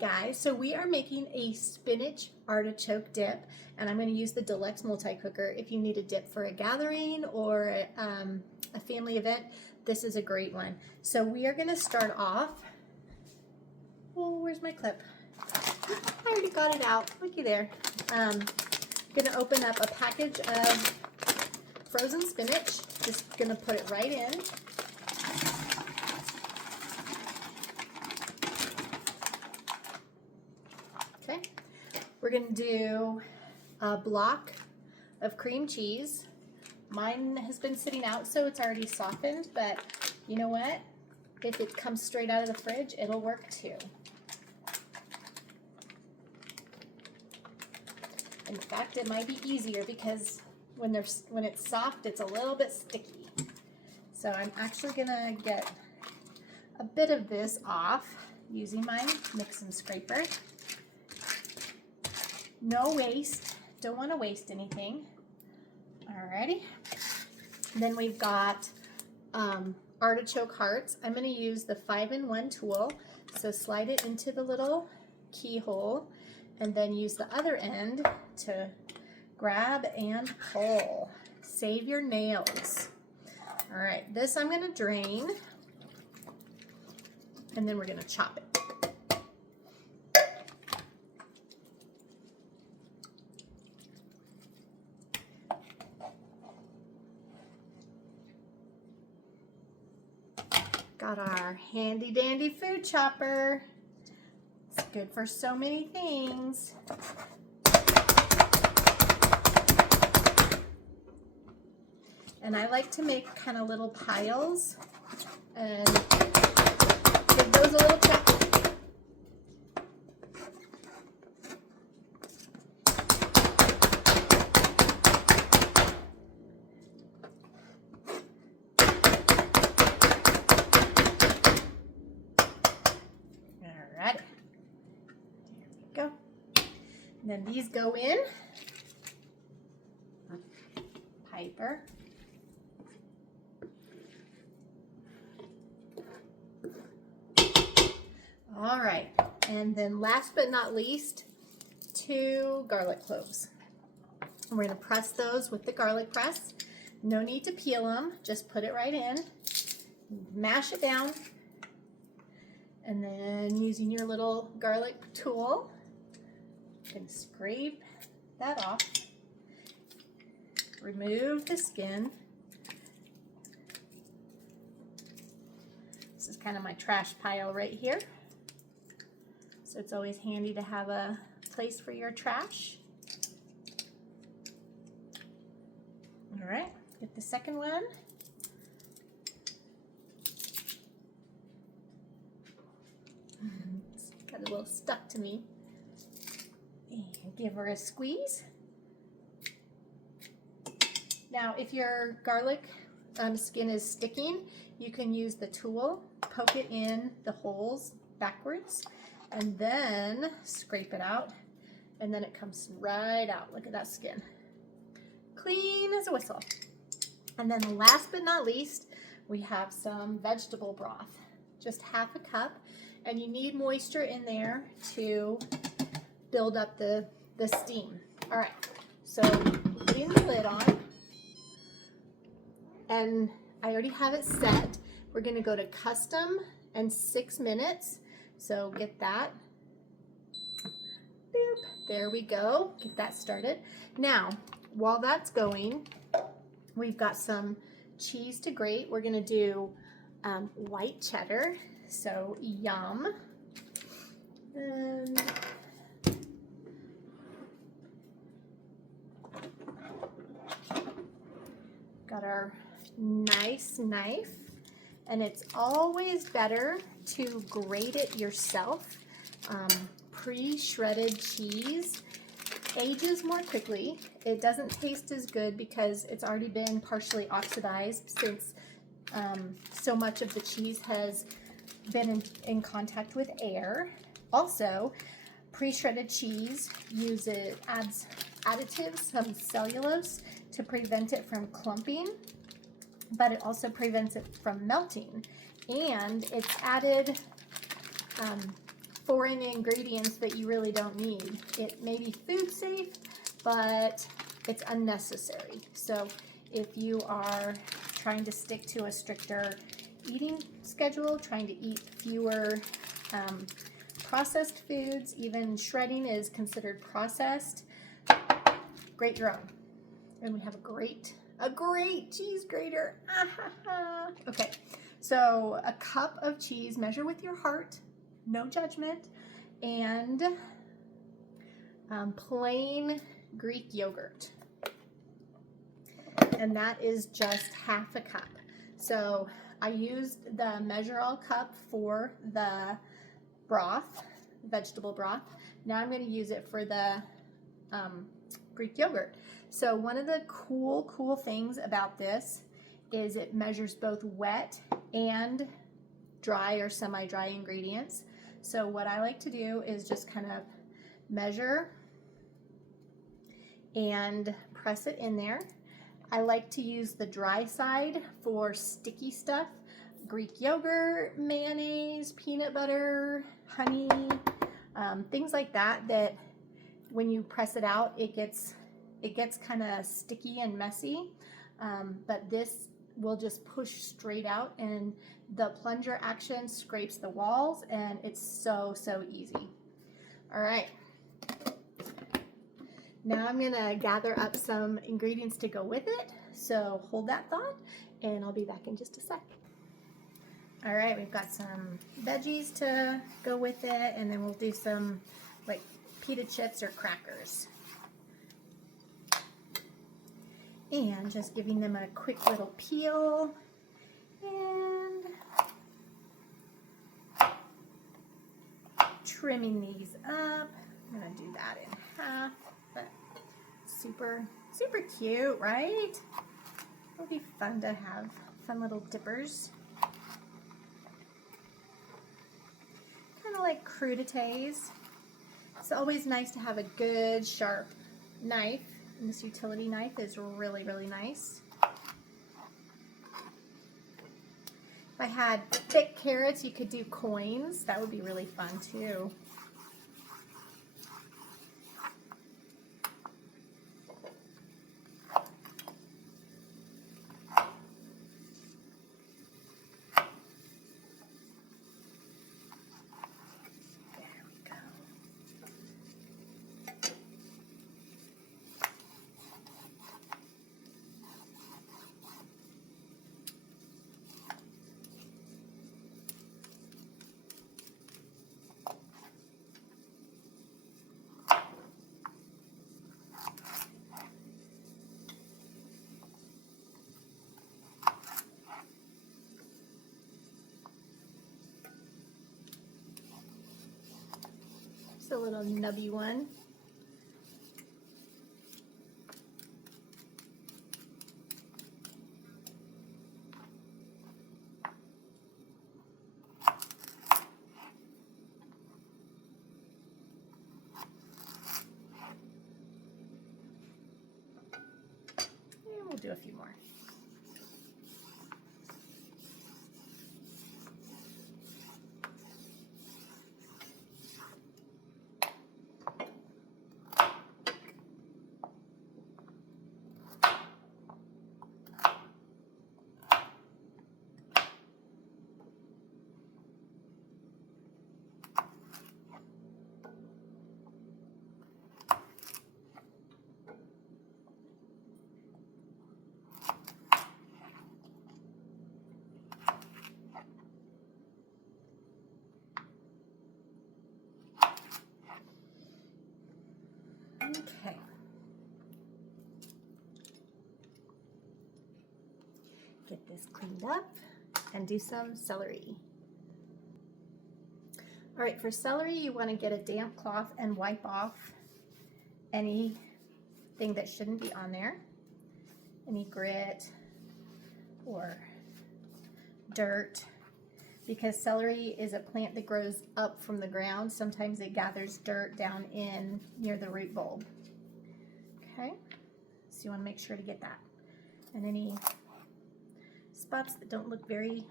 guys, so we are making a spinach artichoke dip, and I'm going to use the Deluxe MultiCooker. If you need a dip for a gathering or a family event, this is a great one. So we are going to start off. Oh, where's my clip? I already got it out. Looky there. I'm going to open up a package of frozen spinach. Just going to put it right in. Okay. We're going to do a block of cream cheese. Mine has been sitting out, so it's already softened, but you know what? If it comes straight out of the fridge, it'll work too. In fact, it might be easier because when it's soft, it's a little bit sticky. So I'm actually gonna get a bit of this off using my mix and scraper. No waste, don't want to waste anything. Alrighty. Then we've got artichoke hearts. I'm going to use the 5-in-1 tool. So slide it into the little keyhole and then use the other end to grab and pull. Save your nails. Alright, this I'm going to drain and then we're going to chop it. Got our handy dandy food chopper. It's good for so many things. And I like to make kind of little piles and give those a little chop. Go. And then these go in. Piper. All right. And then last but not least, 2 garlic cloves. And we're going to press those with the garlic press. No need to peel them. Just put it right in. Mash it down. And then using your little garlic tool, you can scrape that off. Remove the skin. This is kind of my trash pile right here. So it's always handy to have a place for your trash. All right, get the second one. It's got a little stuck to me. And give her a squeeze. Now, if your garlic skin is sticking, you can use the tool, poke it in the holes backwards, and then scrape it out, and then it comes right out. Look at that skin. Clean as a whistle. And then last but not least, we have some vegetable broth, just half a cup, and you need moisture in there to build up the steam. All right, so putting the lid on, and I already have it set. We're gonna go to custom and 6 minutes. So get that. Boop, there we go. Get that started. Now, while that's going, we've got some cheese to grate. We're gonna do white cheddar. So yum. Got our nice knife, and it's always better to grate it yourself. Pre-shredded cheese ages more quickly. It doesn't taste as good because it's already been partially oxidized since so much of the cheese has been in contact with air. Also, pre-shredded cheese adds additives, some cellulose, to prevent it from clumping, but it also prevents it from melting. And it's added foreign ingredients that you really don't need. It may be food safe, but it's unnecessary. So if you are trying to stick to a stricter eating schedule, trying to eat fewer processed foods, even shredding is considered processed, grate your own. And we have a great cheese grater. Okay, so a cup of cheese, measure with your heart, no judgment, and plain Greek yogurt. And that is just half a cup. So I used the measure all cup for the broth, vegetable broth. Now I'm going to use it for the Greek yogurt. So one of the cool things about this is it measures both wet and dry or semi-dry ingredients. So what I like to do is just kind of measure and press it in there. I like to use the dry side for sticky stuff, Greek yogurt, mayonnaise, peanut butter, honey, things like that, that when you press it out, it gets kind of sticky and messy, but this will just push straight out, and the plunger action scrapes the walls, and it's so easy. All right. Now I'm gonna gather up some ingredients to go with it, so hold that thought, and I'll be back in just a sec. All right, we've got some veggies to go with it, and then we'll do some like pita chips or crackers. And just giving them a quick little peel, and trimming these up. I'm gonna do that in half, but super cute, right? It'll be fun to have fun little dippers. Kind of like crudités. It's always nice to have a good sharp knife, and this utility knife is really nice. If I had thick carrots, you could do coins. That would be really fun too. A little nubby one. And we'll do a few more. Okay. Get this cleaned up and do some celery. All right, for celery, you want to get a damp cloth and wipe off anything that shouldn't be on there. Any grit or dirt, because celery is a plant that grows up from the ground. Sometimes it gathers dirt down in near the root bulb. Okay, so you want to make sure to get that. And any spots that don't look very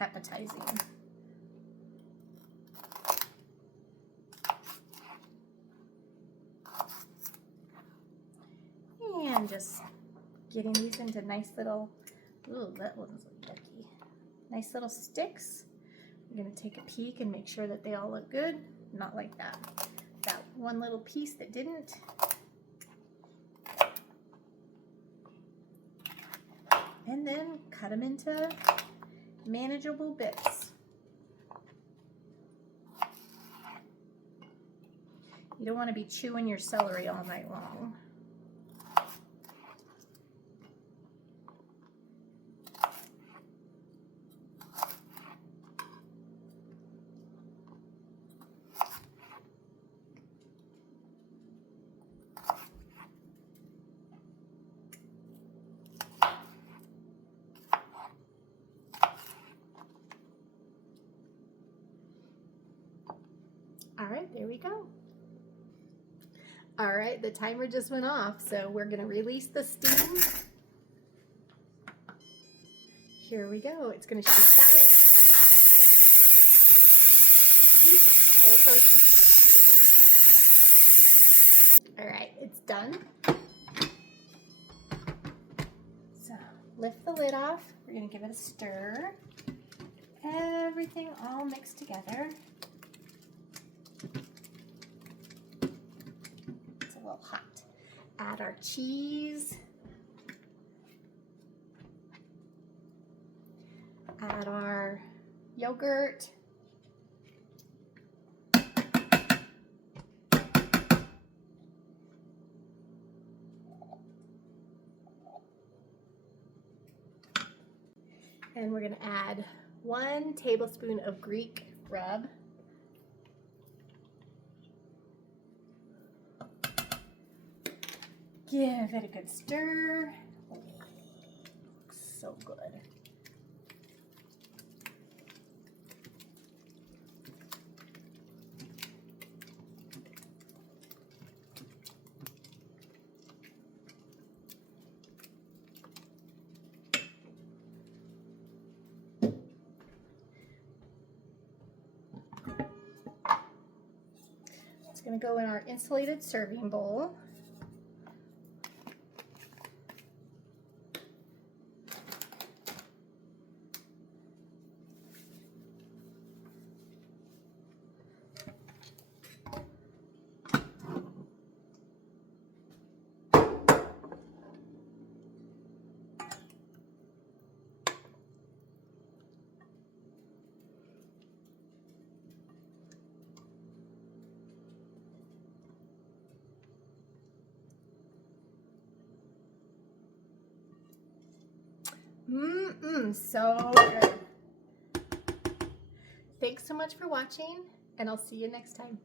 appetizing. and just getting these into nice little, ooh, that one's yucky. Nice little sticks. We're gonna take a peek and make sure that they all look good. Not like that. That one little piece that didn't. And then cut them into manageable bits. You don't want to be chewing your celery all night long. All right, there we go. All right, the timer just went off, so we're gonna release the steam. Here we go, it's gonna shoot that way. There it goes. All right, it's done. So lift the lid off. We're gonna give it a stir. Everything all mixed together. It's a little hot. Add our cheese. Add our yogurt. And we're going to add 1 tablespoon of Greek rub. Give it a good stir. Oh, looks so good. It's going to go in our insulated serving bowl. So good. Thanks so much for watching, and I'll see you next time.